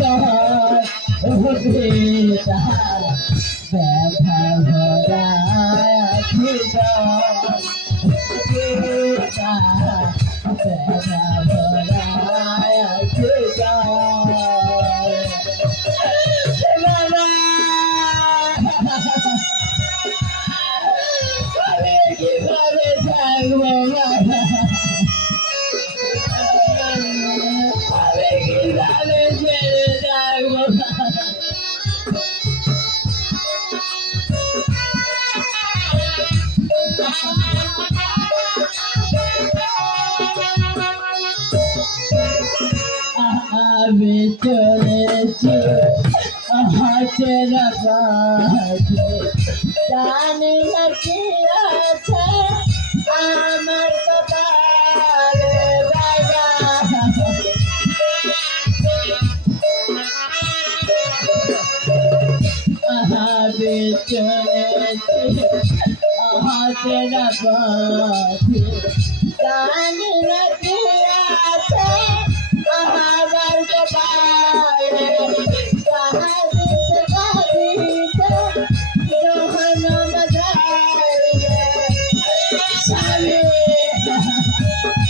জয় ও বেটা ব্যথা ভরা ব্যথা ভরা কীভাবে থাকব বাবা আমি চলেছি হাতে রাখে জানি না কি আছে আমার কপালে আমি চলেছি হাতে রাখে জানি না কি আছে আমার কপালে কাহিতে কাহিতে জহনম যায় স্বামী কাহিতে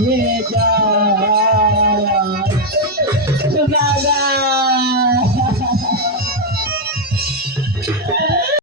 ভরা হৃদয়